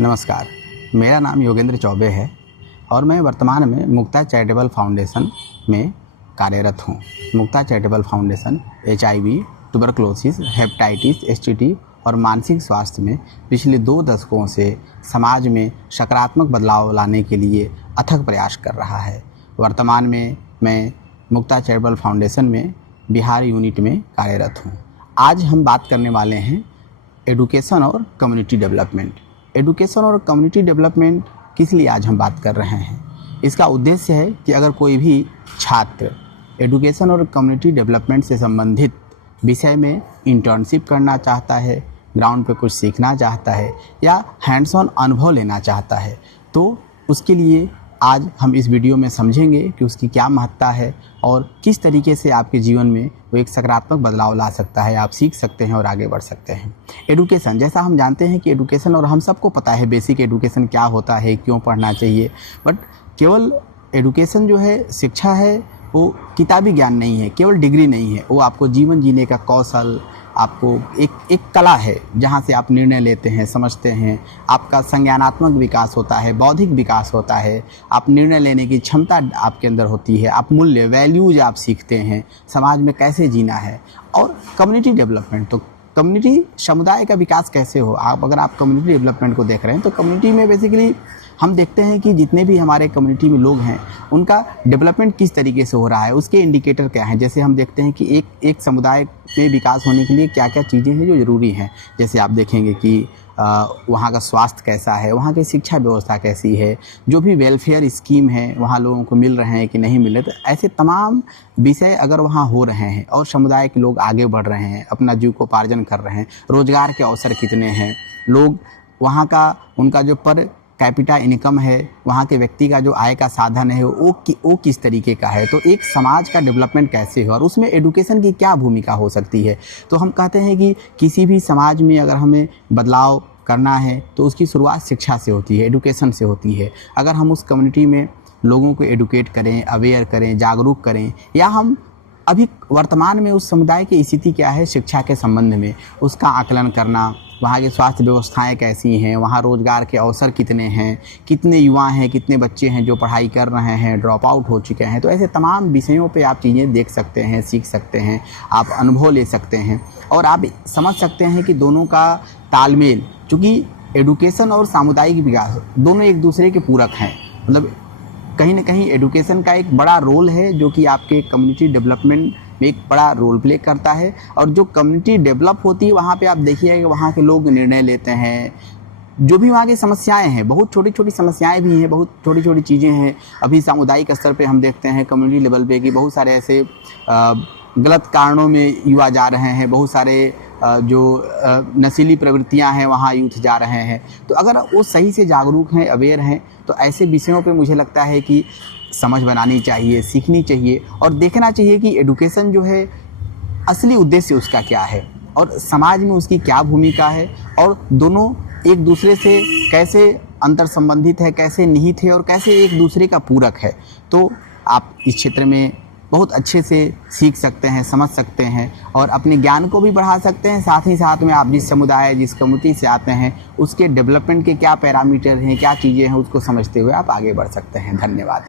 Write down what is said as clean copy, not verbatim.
नमस्कार, मेरा नाम योगेंद्र चौबे है और मैं वर्तमान में मुक्ता चैरिटेबल फाउंडेशन में कार्यरत हूँ। Mukta charitable foundation HIV, tuberculosis, hepatitis, STD और मानसिक स्वास्थ्य में पिछले 2 दशकों से समाज में सकारात्मक बदलाव लाने के लिए अथक प्रयास कर रहा है। वर्तमान में मैं मुक्ता चैरिटेबल फाउंडेशन में बिहार यूनिट में कार्यरत हूँ। आज हम बात करने वाले हैं एडुकेशन और कम्युनिटी डेवलपमेंट। एडुकेशन और कम्युनिटी डेवलपमेंट किस लिए आज हम बात कर रहे हैं? इसका उद्देश्य है कि अगर कोई भी छात्र एडुकेशन और कम्युनिटी डेवलपमेंट से संबंधित विषय में इंटर्नशिप करना चाहता है, ग्राउंड पे कुछ सीखना चाहता है या हैंड्स ऑन अनुभव लेना चाहता है, तो उसके लिए आज हम इस वीडियो में समझेंगे कि उसकी क्या महत्ता है और किस तरीके से आपके जीवन में वो एक सकारात्मक बदलाव ला सकता है, आप सीख सकते हैं और आगे बढ़ सकते हैं। एडुकेशन, जैसा हम जानते हैं कि एडुकेशन, और हम सबको पता है बेसिक एडुकेशन क्या होता है, क्यों पढ़ना चाहिए, बट केवल एडुकेशन जो है, शिक्षा है, वो किताबी ज्ञान नहीं है, केवल डिग्री नहीं है, वो आपको जीवन जीने का कौशल, आपको एक कला है जहाँ से आप निर्णय लेते हैं, समझते हैं, आपका संज्ञानात्मक विकास होता है, बौद्धिक विकास होता है, आप निर्णय लेने की क्षमता आपके अंदर होती है, आप मूल्य, वैल्यूज आप सीखते हैं, समाज में कैसे जीना है। और कम्युनिटी डेवलपमेंट, तो कम्युनिटी, समुदाय का विकास कैसे हो। अगर आप कम्युनिटी डेवलपमेंट को देख रहे हैं तो कम्युनिटी में बेसिकली हम देखते हैं कि जितने भी हमारे कम्युनिटी में लोग हैं उनका डेवलपमेंट किस तरीके से हो रहा है, उसके इंडिकेटर क्या हैं। जैसे हम देखते हैं कि एक समुदाय में विकास होने के लिए क्या क्या चीज़ें हैं जो ज़रूरी हैं। जैसे आप देखेंगे कि वहाँ का स्वास्थ्य कैसा है, वहाँ की शिक्षा व्यवस्था कैसी है, जो भी वेलफेयर स्कीम है वहाँ लोगों को मिल रहे हैं कि नहीं मिल रहे। तो ऐसे तमाम विषय अगर वहाँ हो रहे हैं और समुदाय के लोग आगे बढ़ रहे हैं, अपना जीविकोपार्जन कर रहे हैं, रोजगार के अवसर कितने हैं, लोग वहाँ का, उनका जो पर कैपिटा इनकम है, वहाँ के व्यक्ति का जो आय का साधन है वो किस तरीके का है, तो एक समाज का डेवलपमेंट कैसे हो और उसमें एडुकेशन की क्या भूमिका हो सकती है। तो हम कहते हैं कि किसी भी समाज में अगर हमें बदलाव करना है तो उसकी शुरुआत शिक्षा से होती है, एडुकेशन से होती है। अगर हम उस कम्युनिटी में लोगों को एडुकेट करें, अवेयर करें, जागरूक करें, या हम अभी वर्तमान में उस समुदाय की स्थिति क्या है शिक्षा के संबंध में, उसका आकलन करना, वहाँ की स्वास्थ्य व्यवस्थाएं कैसी हैं, वहाँ रोजगार के अवसर कितने हैं, कितने युवा हैं, कितने बच्चे हैं जो पढ़ाई कर रहे हैं, ड्रॉप आउट हो चुके हैं। तो ऐसे तमाम विषयों पे आप चीज़ें देख सकते हैं, सीख सकते हैं, आप अनुभव ले सकते हैं और आप समझ सकते हैं कि दोनों का तालमेल, चूँकि एडुकेशन और सामुदायिक विकास दोनों एक दूसरे के पूरक हैं। मतलब कहीं ना कहीं एडुकेशन का एक बड़ा रोल है जो कि आपके कम्युनिटी डेवलपमेंट में एक बड़ा रोल प्ले करता है। और जो कम्युनिटी डेवलप होती है वहाँ पे आप देखिए कि वहाँ के लोग निर्णय लेते हैं, जो भी वहाँ की समस्याएं हैं, बहुत छोटी छोटी समस्याएं भी हैं, बहुत छोटी छोटी चीज़ें हैं। अभी सामुदायिक स्तर पे हम देखते हैं कम्युनिटी लेवल पे कि बहुत सारे ऐसे गलत कारणों में युवा जा रहे हैं, बहुत सारे जो नशीली प्रवृत्तियां हैं वहाँ यूथ जा रहे हैं। तो अगर वो सही से जागरूक हैं, अवेयर हैं, तो ऐसे विषयों पे मुझे लगता है कि समझ बनानी चाहिए, सीखनी चाहिए और देखना चाहिए कि एडुकेशन जो है असली उद्देश्य उसका क्या है और समाज में उसकी क्या भूमिका है और दोनों एक दूसरे से कैसे अंतर संबंधित है, कैसे निहित है और कैसे एक दूसरे का पूरक है। तो आप इस क्षेत्र में बहुत अच्छे से सीख सकते हैं, समझ सकते हैं और अपने ज्ञान को भी बढ़ा सकते हैं। साथ ही साथ में आप जिस समुदाय, जिस कम्युनिटी से आते हैं उसके डेवलपमेंट के क्या पैरामीटर हैं, क्या चीज़ें हैं, उसको समझते हुए आप आगे बढ़ सकते हैं। धन्यवाद।